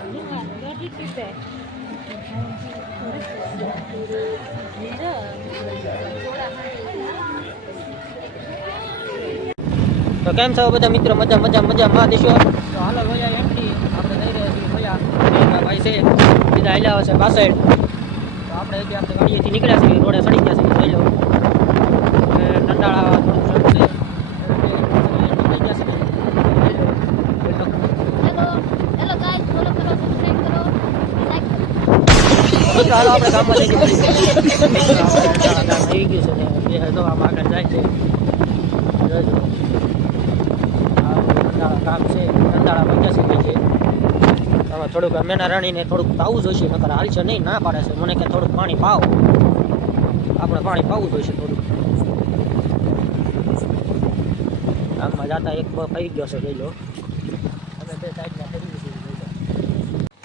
તો કેમ છો બધા મિત્રો? મજા દેશો. તો હાલો લોયા એમટી આપણે જઈ રહ્યા છીએ લોયા ભાઈ છે બીજા આલ્યા છે પાછળ. તો આપણે હજી આપણે ગાડીએથી નીકળ્યા છીએ, રોડે સડી ગયા છે જોઈ લો. નંદાળા થોડું સડશે હાલો આપણે ગામમાં જઈ આવી ગયું છે ને તો આમ આગળ જાય છે. ગામ છે નંદાળા 85 છે. આમાં થોડુંક મેના રાણીને થોડુંક પાવું જોઈશે, નકર હાલશે નહીં, ના પાડે છે મને કે થોડુંક પાણી પાવ. આપણે પાણી પાવું જોઈશે થોડુંક. ગામમાં જતા એક ફરી ગયો છે જોઈ લો. હવે બે સાઈડમાં ફરી ગયું છે.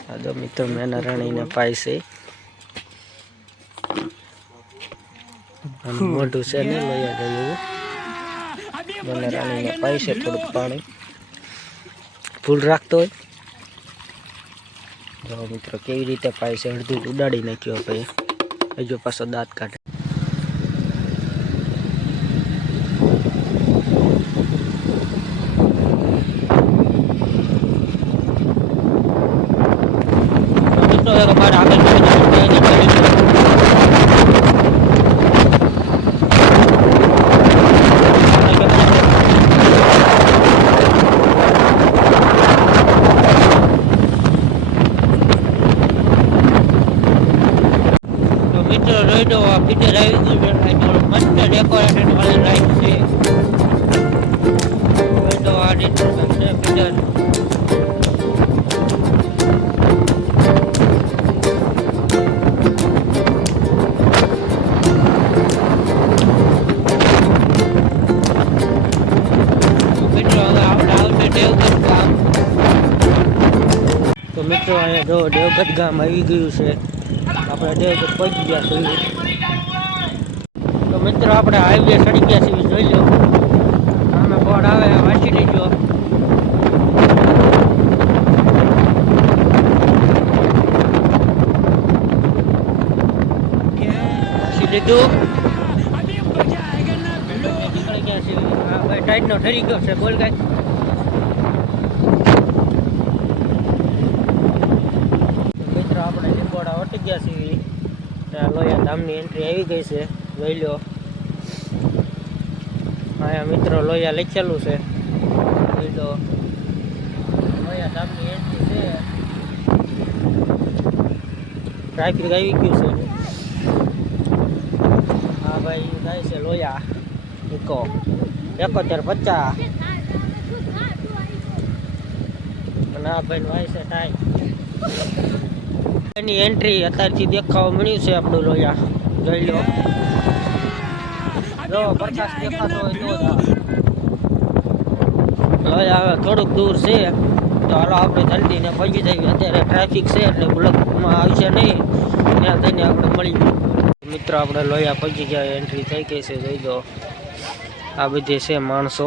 આ તો મિત્રો મેના રાણીને પાય છે. મોટું છે ને લોયા ગયું. મેના રાણીને પાય છે થોડુંક પાણી ફૂલ રાખતો હોય. જો મિત્રો કેવી રીતે પાય છે, અડધું ઉડાડી નાખ્યો ભાઈ. હજુ પાછો દાંત કાઢે. પિક્ચર આવી ગયું છે, મસ્ત ડેકોરેશન વાળી લાઈટ છે. તો આ રીતે પિક્ચર તો મિત્રો અહીંયા જો દેવગઢ ગામ આવી ગયું છે. આપણે દેવગઢ પહોંચી ગયા છીએ. તો મિત્રો આપણે હાઈવે ચડી ગયા છીએ જોઈ લો. સામે બોર્ડ આવે વાંચી લેજો. વાંચી લીધું. નીકળી ગયા છીએ. હા ભાઈ ટાઈટ નો ઠરી ગયો છે. બોલ કાંઈ. મિત્રો આપણે લીંબોડા વટી ગયા છીએ. ત્યાં લોયા ધામની એન્ટ્રી આવી ગઈ છે જોઈ લો. અહીંયા મિત્રો લોયા લખેલું છે જોઈ લો. લોયા ધામની એન્ટ્રી છે. ટ્રાફિક આવી ગયું છે. હા ભાઈ જાય છે લોયા ઇકો 7150. અને આ ભાઈ વાય છે ટાઈમ. એની એન્ટ્રી અત્યારથી દેખાવા મળ્યું છે આપણું લોયા જોઈ લો. જો પ્રકાશ દેખાતો હોય તો લોયા હવે થોડુંક દૂર છે. તો હાલો આપણે જલ્દી ને પહોંચી જઈએ. અત્યારે ટ્રાફિક છે એટલે બ્લોકમાં આવશે નહીં. ત્યાં જઈને આપણે મળી મિત્રો આપણે લોયા પહોંચી ગયા. એન્ટ્રી થઈ ગઈ છે જોઈ દો. આ બધી છે માણસો.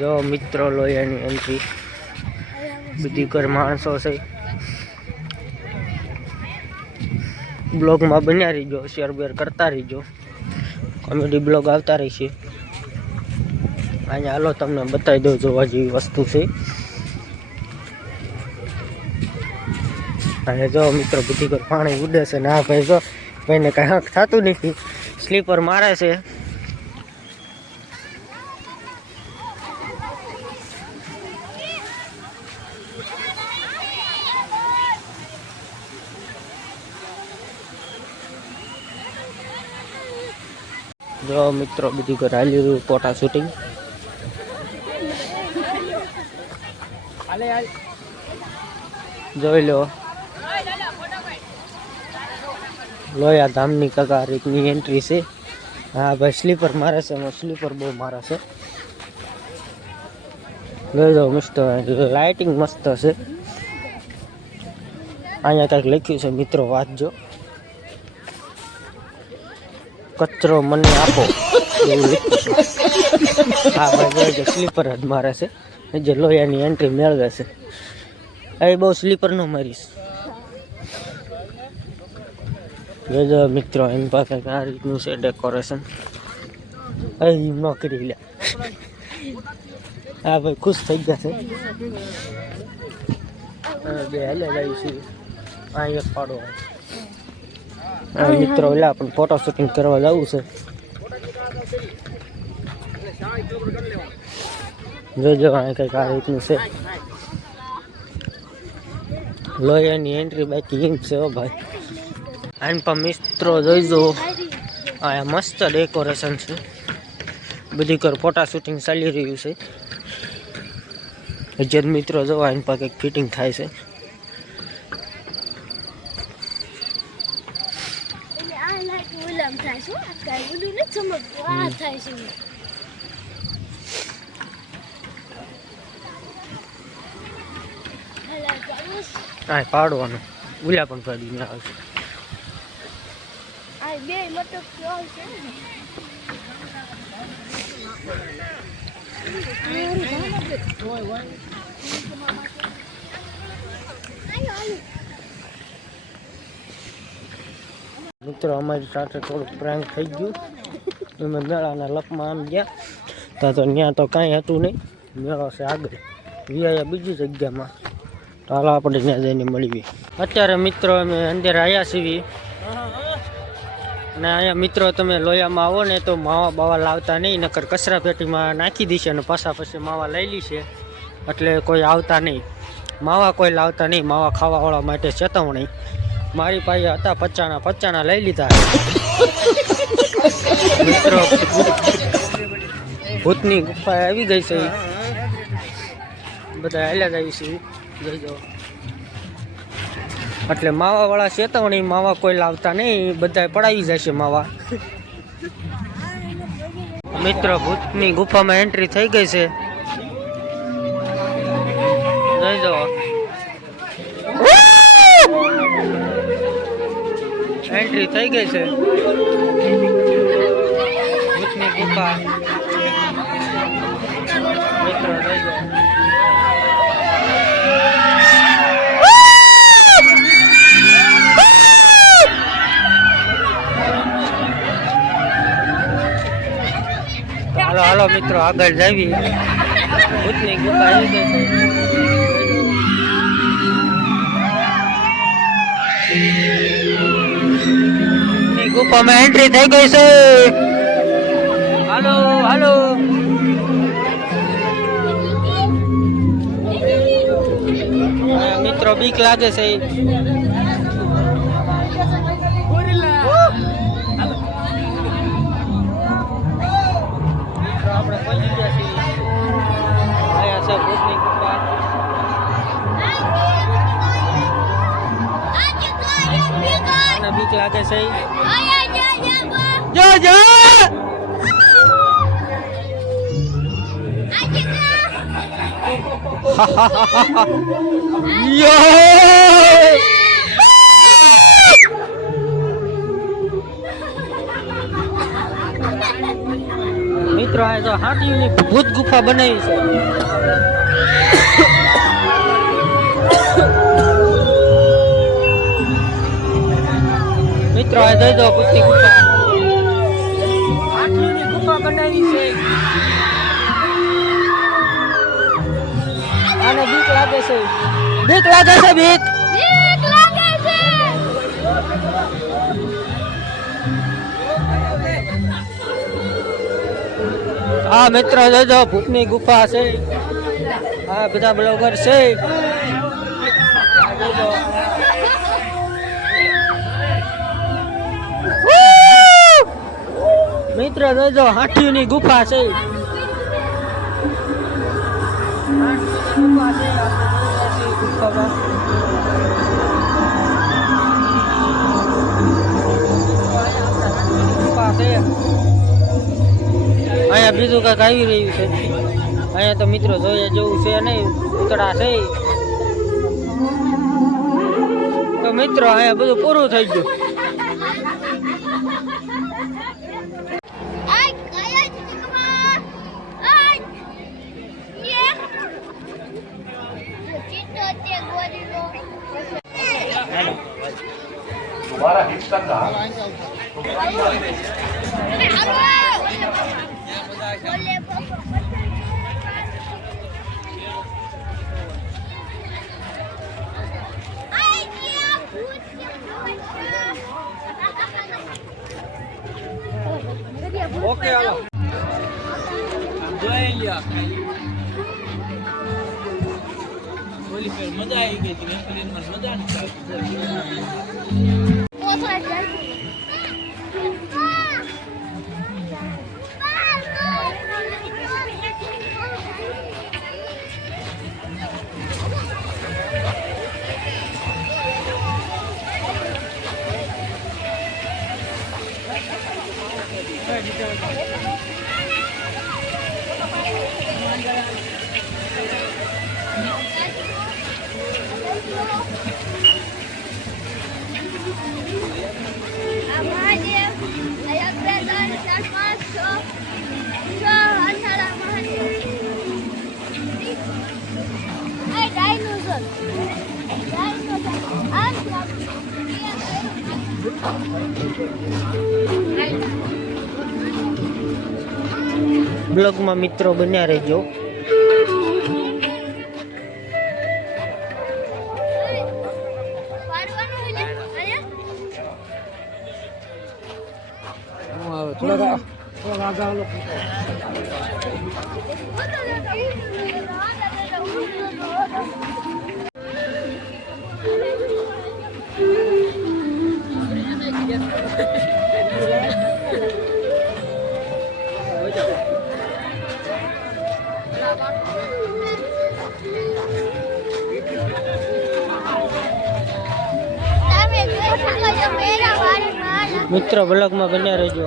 જો મિત્રો લોયાની એન્ટ્રી બધી ઘર માણસો છે. બ્લોગમાં બન્યા રહીજો, શેર બેર કરતા રહીજો. કોમેડી બ્લોગ આવતા રહેશે. અહીંયા હાલો તમને બતાવી દઉં જોવા જેવી વસ્તુ છે. અને જો મિત્રો બધી ઘર પાણી ઉડે છે. ના ભાઈ જો ભાઈને કાંઈ હક થતું નથી. સ્લીપર મારે છે. જો મિત્રો બધી ઘર હાલી રહ્યું ફોટા શૂટિંગ. જોઈ લો લોયા ધામની કગારીની એન્ટ્રી છે. હા ભાઈ સ્લીપર મારે છે. સ્લીપર બહુ મારે છે. જોઈ લો મસ્ત લાઇટિંગ મસ્ત છે. અહીંયા કંઈક લખ્યું છે મિત્રો વાંચજો. કચરો મને આપો એવું લખ્યું છે. હા ભાઈ જો સ્લીપર જ મારે છે જે લોયાની એન્ટ્રી મેળવે છે એ બહુ સ્લીપર નો મારીશ જોજો મિત્રો એની પાસે આ રીતનું છે ડેકોરેશન અહીં ન કરી લે હા ભાઈ ખુશ થઈ ગયા છે બે હાલે જાય છે આ એક પાડો મિત્રો એટલે પણ ફોટો શૂટિંગ કરવા જવું છે જોજો આ કંઈક આ રીતનું છે લોયાની એન્ટ્રી બાકી એમ છે હો ભાઈ આને પણ મિત્રો જોઈજો આ મસ્ત ડેકોરેશન છે બધી કર ફોટા શૂટિંગ ચાલી રહ્યું છે હજાર મિત્રો જો આની પાસે કંઈક ફિટિંગ થાય છે હા પાડવાનું ઉલા પણ પાડીને આવશે મિત્રો અમારી સાથે થોડુંક પ્રાંક થઈ ગયું અમે મેળાના લપમાં આમ ગયા તો ત્યાં તો કાંઈ હતું નહીં મેળો છે આગળ વ્યાયા બીજી જગ્યામાં તો હાલો આપણે ત્યાં જઈને મળીએ અત્યારે મિત્રો અમે અંદર આવ્યા છીએ અને અહીંયા મિત્રો તમે લોયામાં આવો ને તો માવા બાવા લાવતા નહીં નકર કચરા પેટીમાં નાખી દેશે અને પાછા પછી માવા લઈ લેશે એટલે કોઈ આવતા નહીં માવા કોઈ લાવતા નહીં માવા ખાવાવાળા માટે ચેતવણી મારી પાસે હતા પચાણા લઈ લીધા મિત્રો ભૂતની ગુફા આવી ગઈ છે બધા હાલ્યા જાય છે જોઈજો એટલે માવાવાળા ચેતવણી માવા કોઈ લાવતા નહીં બધા પડાવી જશે માવા મિત્રો ભૂતની ગુફામાં એન્ટ્રી થઈ ગઈ છે જોઈજો એન્ટ્રી થઈ ગઈ છે ભૂતની ગુફા મિત્રો જોઈજો હાલો હાલો મિત્રો આગળ જાવી ભૂતની ગુફા આવી ગઈ છે ગુફામાં એન્ટ્રી થઈ ગઈ છે હાલો હાલો મિત્રો બીક લાગે છે આપણે પહોંચી ગયા છીએ અહીંયા છે ભૂતની ગુફા અને બીક લાગે છે જો જો મિત્રો આ જો હાથીની ભૂત ગુફા બનાવી છે મિત્રો આ જોઈ દો ભૂતની ગુફા હાથીની ગુફા બનાવી છે આને બીક લાગે છે બીક લાગે છે બીક હા મિત્રો જોજો ભૂતની ગુફા છે હા બધા બ્લોગર છે મિત્રો જોજો હાથીની ગુફા છે અહીંયા બીજું કાંઈક આવી રહ્યું છે અહીંયા તો મિત્રો જોઈએ જેવું છે નહીં ઉતરા છે તો મિત્રો અહીંયા બધું પૂરું થઈ ગયું ઓકે હાલો જોઈ લ્યો ઓલી ફેર મજા આવી ગઈ હતી એમ્પ્લેનમાં મજા બ્લોગમાં મિત્રો બન્યા રહેજો. મિત્રો બ્લોગમાં બન્યા રહેજો.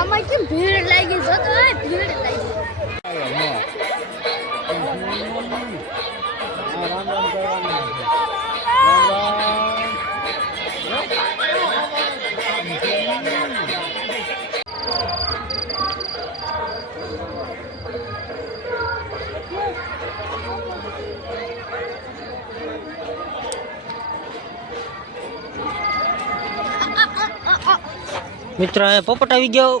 આમાં કેમ ભીડ લાગી જો તો ભીડ લાગી મિત્રો અહીંયા પોપટ આવી ગયો.